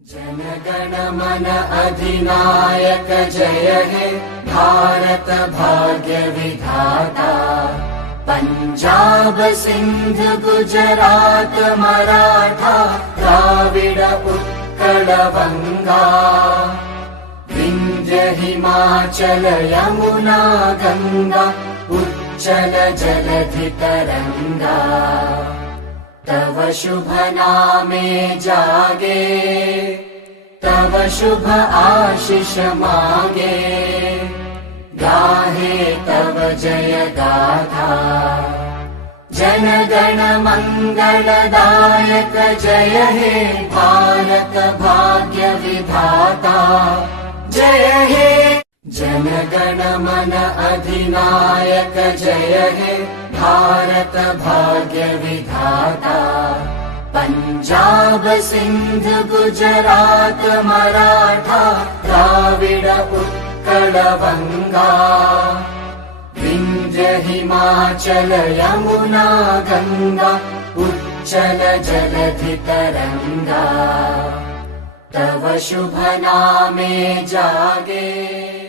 जनगण मन अधिनायक जय हे भारत भाग्य विधाता। पंजाब सिंध गुजरात मराठा द्राविड उत्कल बंगा। विंध्य हिमाचल यमुना गंगा उच्चल जलधि तरंगा। तव शुभ नामे जागे तव शुभ आशीष मागे। गाहे तव जय गाथा जनगण मंगलदायक जय हे भारत भाग्य विधाता। जय हे जनगण मन अधिनायक जय हे भारत भाग्य विधाता। पंजाब सिंध गुजरात मराठा द्राविड उत्कल बंगा। विंध्य हिमाचल यमुना गंगा उच्चल जलधि तरंगा। तव शुभ नामे जागे।